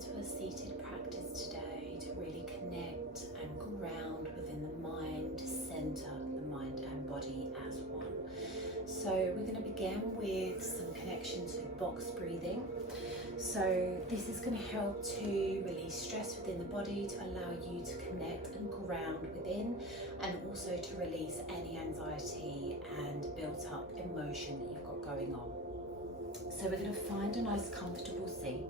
into a seated practice today to really connect and ground within the mind, to center the mind and body as one. So we're going to begin with some connection to box breathing. So this is going to help to release stress within the body, to allow you to connect and ground within, and also to release any anxiety and built up emotion that you've got going on. So we're going to find a nice comfortable seat.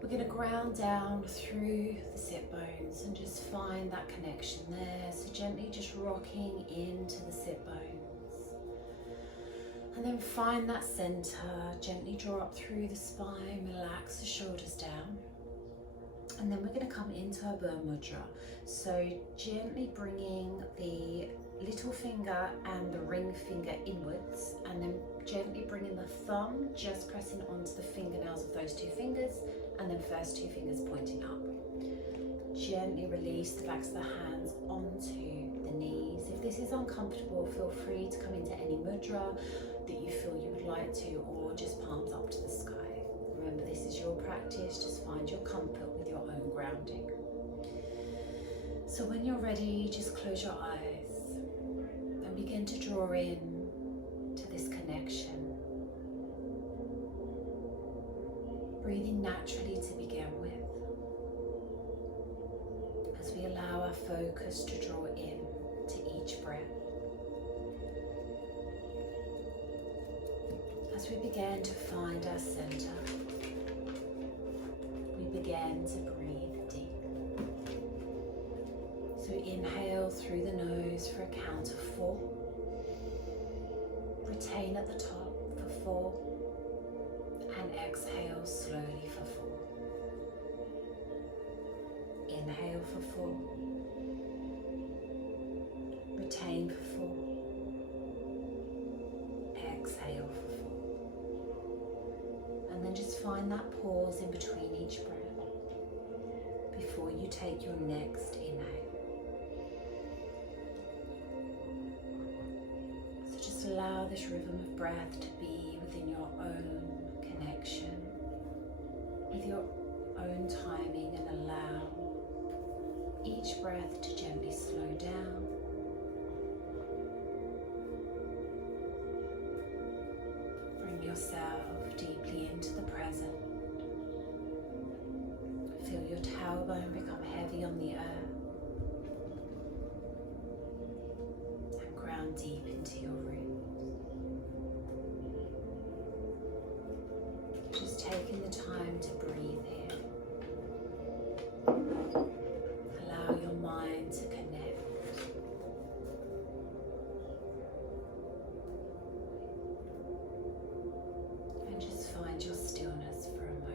We're going to ground down through the sit bones and just find that connection there. So gently just rocking into the sit bones. And then find that center, gently draw up through the spine, relax the shoulders down. And then we're going to come into our Burr Mudra. So gently bringing the little finger and the ring finger inwards, and then gently bringing the thumb, just pressing onto the fingernails of those two fingers, and then first two fingers pointing up. Gently release the backs of the hands onto the knees. If this is uncomfortable, feel free to come into any mudra that you feel you would like to, or just palms up to the sky. Remember, this is your practice, just find your comfort with your own grounding. So when you're ready, just close your eyes and begin to draw in to this connection. Breathing naturally to begin with, as we allow our focus to draw in to each breath. As we begin to find our center, we begin to breathe deep. So inhale through the nose for a count of 4. Retain at the top for 4. And exhale slowly for 4. Inhale for 4. Retain for 4. Exhale for 4. And then just find that pause in between each breath before you take your next inhale. So just allow this rhythm of breath to be within your own connection, with your own timing, and allow each breath to gently slow down. Bring yourself deeply into the present. Feel your tailbone become heavy on the earth, and ground deep into your roots. Just taking the time to breathe here. Allow your mind to connect. And just find your stillness for a moment.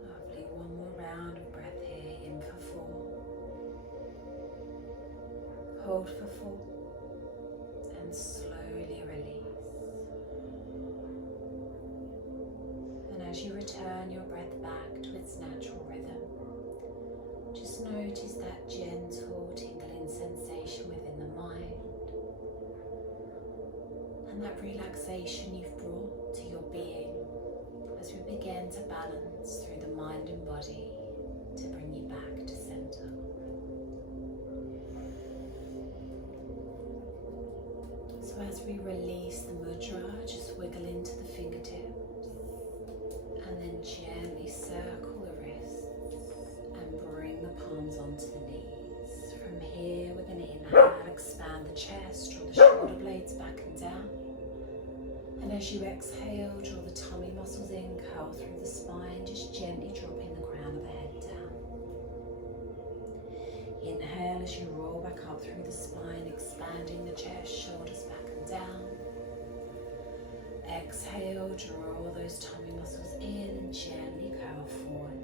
Lovely, one more round of breath here, in for 4. Hold for 4 and slowly release. And as you return your breath back to its natural rhythm, just notice that gentle tingling sensation within the mind, and that relaxation you've brought to your being as we begin to balance through the mind and body to bring you back to center. So as we release the mudra, just wiggle into the fingertips and then gently circle the wrists and bring the palms onto the knees. From here, we're going to inhale, expand the chest, draw the shoulder blades back and down. And as you exhale, draw the tummy muscles in, curl through the spine, just gently dropping the crown of the head down. Inhale as you roll back up through the spine, expanding the chest, shoulders back and down. Exhale, draw those tummy muscles in and gently curl forward.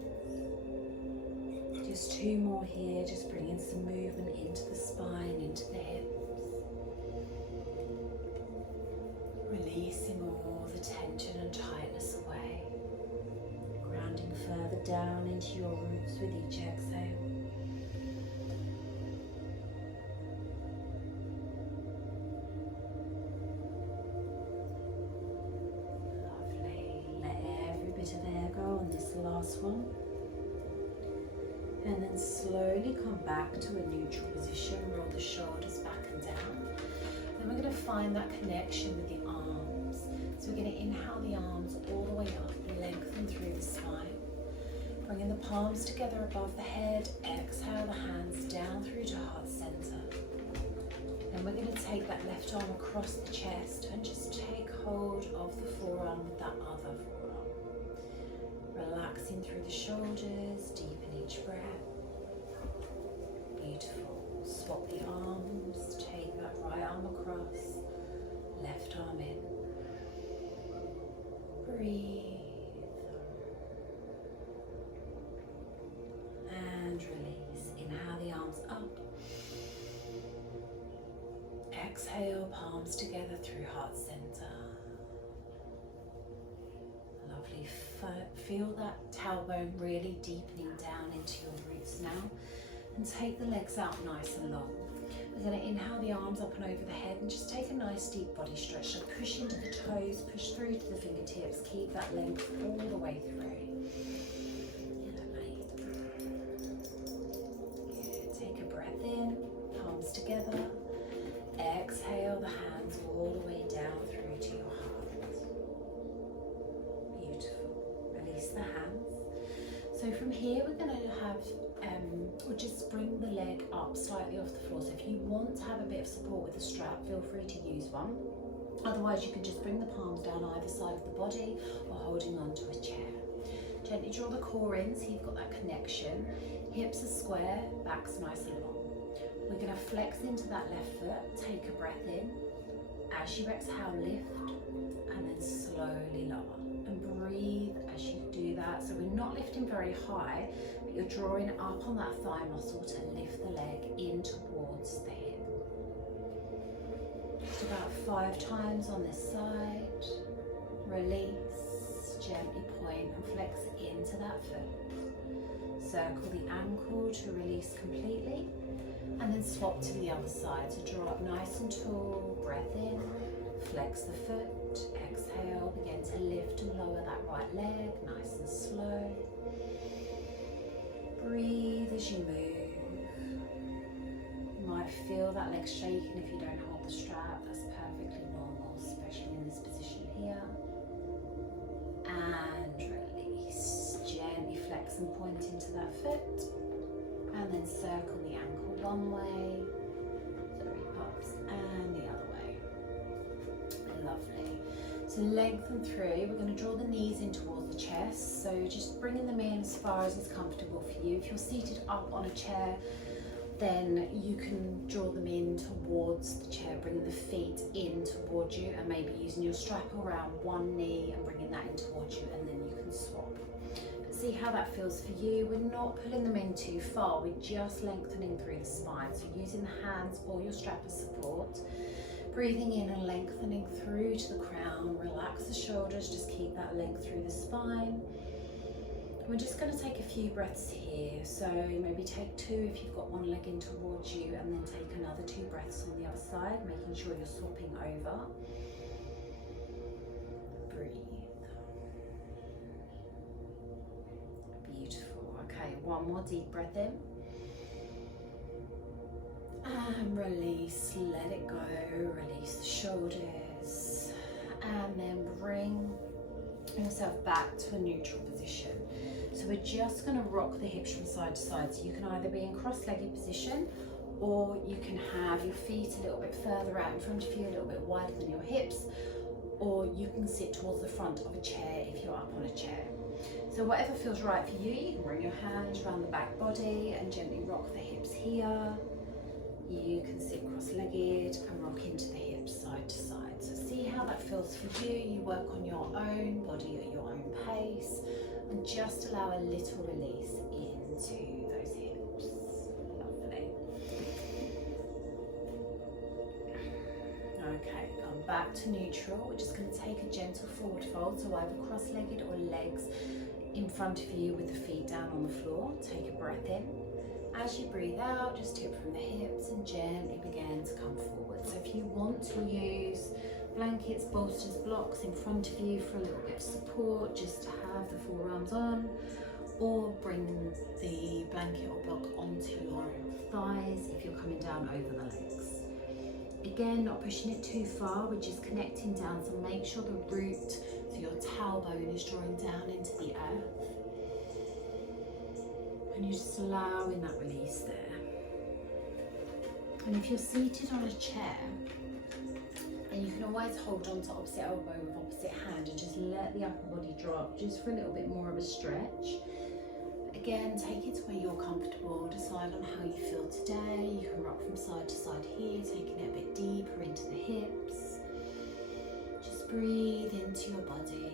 Just 2 more here, just bringing some movement into the spine, into the hips. down into your roots with each exhale. Lovely. Let every bit of air go on this last one. And then slowly come back to a neutral position. Roll the shoulders back and down. Then we're going to find that connection with the arms. So we're going to inhale the arms all the way up, lengthen through the spine. Bringing the palms together above the head. Exhale the hands down through to heart center. Then we're going to take that left arm across the chest and just take hold of the forearm with that other forearm. Relaxing through the shoulders, deepen each breath. Beautiful. Swap the arms, take that right arm across, left arm in. Breathe. And release. Inhale the arms up. Exhale, palms together through heart center. Lovely. Feel that tailbone really deepening down into your roots now. And take the legs out nice and long. We're going to inhale the arms up and over the head and just take a nice deep body stretch. So push into the toes, push through to the fingertips. Keep that length all the way through. Good. Take a breath in, palms together. Exhale the hands all the way down through to your heart. Beautiful. Release the hands. So from here we're going to have or just bring the leg up slightly off the floor. So if you want to have a bit of support with the strap, feel free to use one. Otherwise you can just bring the palms down either side of the body or holding onto a chair. Gently draw the core in so you've got that connection. Hips are square, back's nice and long. We're going to flex into that left foot, take a breath in. As you exhale, lift and then slowly lower. And breathe as you do that. So we're not lifting very high, but you're drawing up on that thigh muscle to lift the leg in towards the hip. Just about 5 times on this side. Release, gently point and flex into that foot. Circle the ankle to release completely. And then swap to the other side. So draw up nice and tall, breath in, flex the foot, exhale, begin to lift and lower that right leg, nice and slow. Breathe as you move. You might feel that leg shaking if you don't hold the strap. That's perfectly normal, especially in this position here. And release. Gently flex and point into that foot. And then circle the ankle one way, and the other way. Lovely. So lengthen through. We're going to draw the knees in towards the chest. So just bringing them in as far as is comfortable for you. If you're seated up on a chair, then you can draw them in towards the chair, bringing the feet in towards you and maybe using your strap around one knee and bringing that in towards you, and then you can swap. See how that feels for you. We're not pulling them in too far, we're just lengthening through the spine. So using the hands or your strap as support, breathing in and lengthening through to the crown. Relax the shoulders, just keep that length through the spine. We're just going to take a few breaths here. So maybe take 2 if you've got one leg in towards you, and then take another 2 breaths on the other side, making sure you're swapping over. Breathe. Beautiful. Okay, one more deep breath in. And release, let it go, release the shoulders. And then bring yourself back to a neutral position. So we're just going to rock the hips from side to side. So you can either be in cross-legged position, or you can have your feet a little bit further out in front of you, a little bit wider than your hips, or you can sit towards the front of a chair if you're up on a chair. So whatever feels right for you, you can bring your hands around the back body and gently rock the hips here. You can sit cross-legged and rock into the hips side to side. So see how that feels for you. You work on your own body at your own pace, and just allow a little release into those hips. Lovely. Okay, come back to neutral. We're just going to take a gentle forward fold, so either cross-legged or legs in front of you with the feet down on the floor. Take a breath in. As you breathe out, just tip from the hips and gently begin to come forward. So if you want to use blankets, bolsters, blocks in front of you for a little bit of support, just to have the forearms on, or bring the blanket or block onto your thighs if you're coming down over the legs. Again, not pushing it too far, we're just connecting down, so make sure the root, so your tailbone is drawing down into the earth. And you're just allowing that release there. And if you're seated on a chair, then you can always hold on to opposite elbow with opposite hand and just let the upper body drop just for a little bit more of a stretch. Again, take it to where you're comfortable, decide on how you feel today. You can rock from side to side here, taking it a bit deeper into the hips. Just breathe into your body.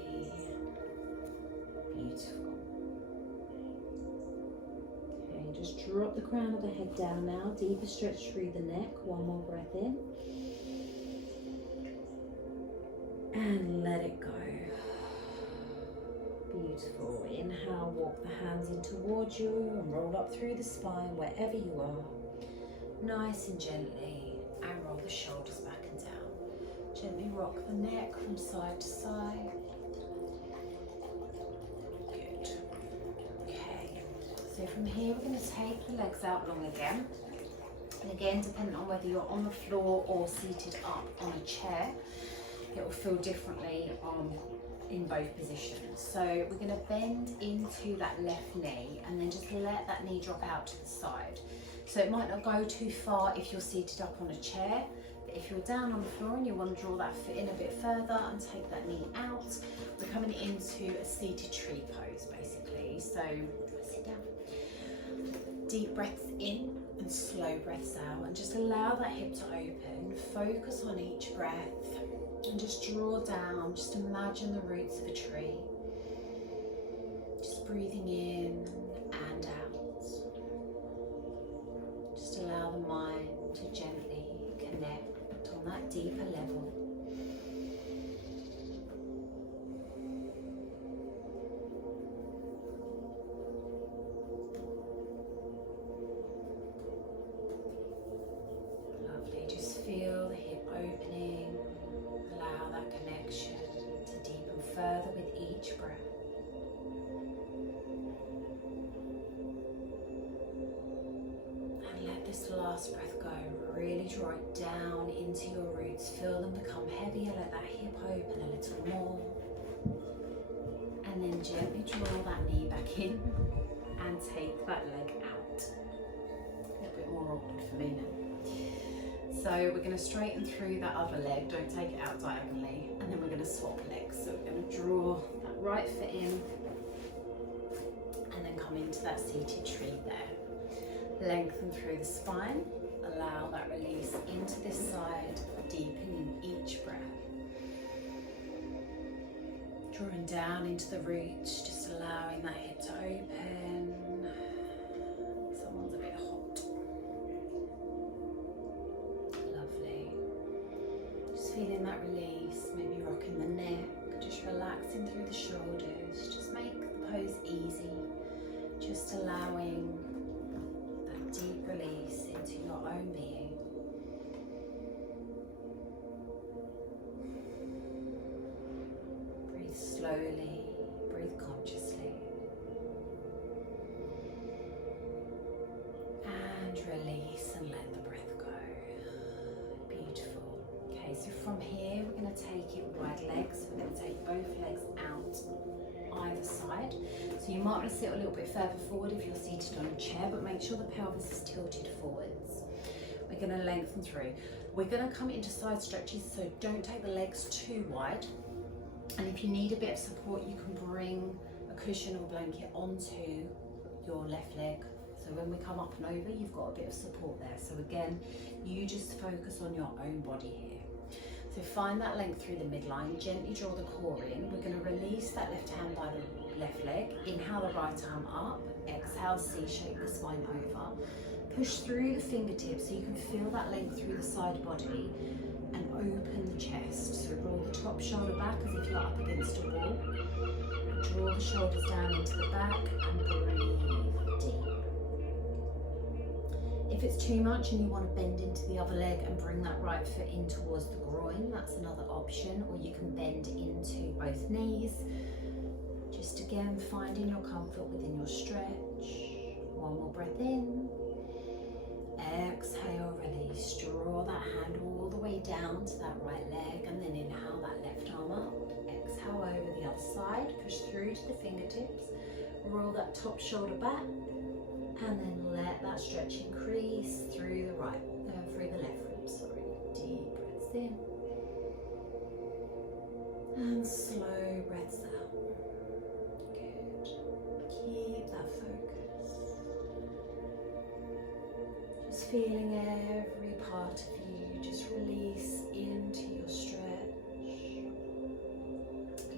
Beautiful. Okay, just drop the crown of the head down now, deeper stretch through the neck. One more breath in. And let it go. Beautiful. Inhale, walk the hands in towards you and roll up through the spine wherever you are. Nice and gently, and roll the shoulders back and down. Gently rock the neck from side to side. Good. Okay. So from here we're going to take the legs out long again. And again, depending on whether you're on the floor or seated up on a chair, it will feel differently in both positions. So we're going to bend into that left knee and then just let that knee drop out to the side. So it might not go too far if you're seated up on a chair, but if you're down on the floor and you want to draw that foot in a bit further and take that knee out, we're coming into a seated tree pose basically. So sit down. Deep breaths in and slow breaths out, and just allow that hip to open. Focus on each breath. And just draw down, just imagine the roots of a tree. Just breathing in and out. Just allow the mind to gently connect on that deeper level. Lovely, just feel the hip opening. Allow that connection to deepen further with each breath. And let this last breath go. Really draw it down into your roots. Feel them become heavier. Let that hip open a little more. And then gently draw that knee back in and take that leg out. A little bit more awkward for me now. So we're going to straighten through that other leg, don't take it out diagonally, and then we're going to swap legs. So we're going to draw that right foot in and then come into that seated tree there. Lengthen through the spine, allow that release into this side, deepening each breath. Drawing down into the roots, just allowing that hip to open. Someone's a bit hot. Feeling that release, maybe rocking the neck, just relaxing through the shoulders. Just make the pose easy, just allowing that deep release into your own being. Breathe slowly, breathe consciously. And release and let the breath go. Beautiful. So from here we're going to take it wide legs. We're going to take both legs out either side. So you might want to sit a little bit further forward if you're seated on a chair, but make sure the pelvis is tilted forwards. We're going to lengthen through. We're going to come into side stretches, so don't take the legs too wide. And if you need a bit of support, you can bring a cushion or blanket onto your left leg. So when we come up and over, you've got a bit of support there. So again, you just focus on your own body here. So find that length through the midline, gently draw the core in. We're going to release that left hand by the left leg. Inhale the right arm up, exhale, C-shape the spine over. Push through the fingertips so you can feel that length through the side body and open the chest. So roll the top shoulder back as if you're up against a wall. Draw the shoulders down into the back and breathe deep. If it's too much and you want to bend into the other leg and bring that right foot in towards the groin, that's another option, or you can bend into both knees. Just again, finding your comfort within your stretch. One more breath in. Exhale, release. Draw that hand all the way down to that right leg, and then inhale that left arm up. Exhale over the other side. Push through to the fingertips. Roll that top shoulder back, and then let that stretch increase through the left rib. Sorry. Deep breaths in, and slow breaths out. Good. Keep that focus. Just feeling every part of you just release into your stretch,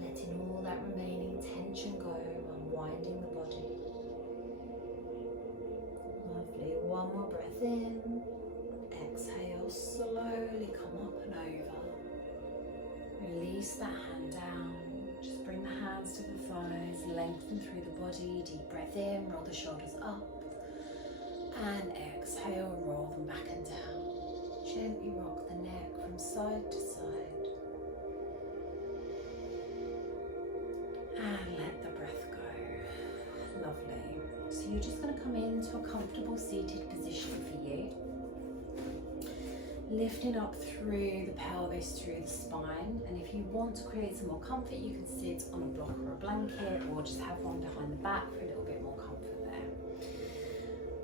letting all that remaining tension go, unwinding the body. Lovely. One more breath in. Exhale, slowly come up and over. Release that hand down. Just bring the hands to the thighs, lengthen through the body. Deep breath in, roll the shoulders up. And exhale, roll them back and down. Gently rock the neck from side to side. And let the breath go. Lovely. So you're just going to come into a comfortable seated position for you. Lifting up through the pelvis, through the spine. And if you want to create some more comfort, you can sit on a block or a blanket, or just have one behind the back for a little bit more comfort there.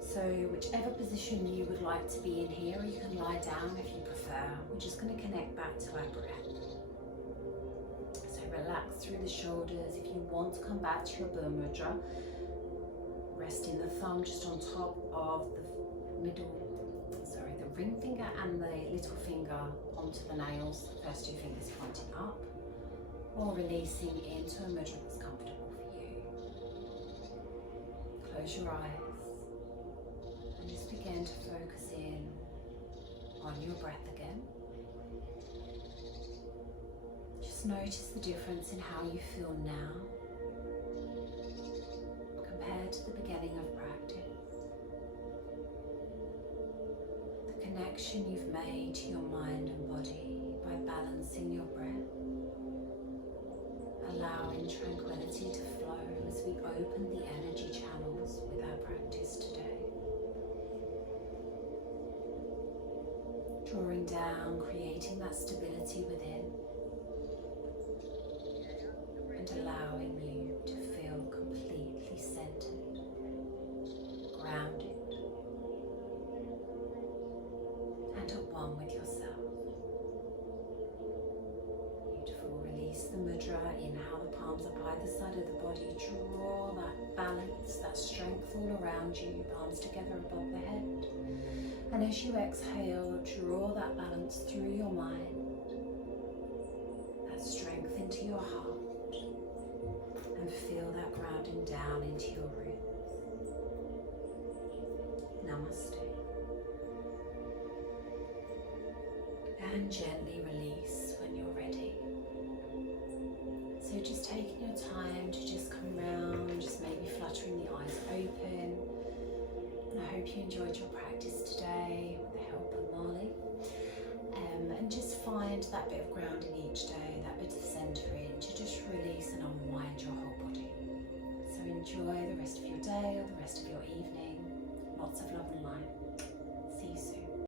So whichever position you would like to be in here, or you can lie down if you prefer. We're just going to connect back to our breath. So relax through the shoulders. If you want to come back to your Burma mudra, resting the thumb just on top of the ring finger and the little finger onto the nails, the first two fingers pointing up, or releasing into a mudra that's comfortable for you. Close your eyes and just begin to focus in on your breath again. Just notice the difference in how you feel now compared to the beginning of practice. Connection you've made to your mind and body by balancing your breath, allowing tranquility to flow as we open the energy channels with our practice today. Drawing down, creating that stability within, and allowing you to feel completely centered, grounded, with yourself. Beautiful. Release the mudra. Inhale the palms up either side of the body. Draw that balance, that strength all around you, palms together above the head. And as you exhale, draw that balance through your mind, that strength into your heart, and feel that grounding down into your roots. Namaste. And gently release when you're ready. So just taking your time to just come around, just maybe fluttering the eyes open. And I hope you enjoyed your practice today with the help of Molly. And just find that bit of grounding each day, that bit of centering, to just release and unwind your whole body. So enjoy the rest of your day or the rest of your evening.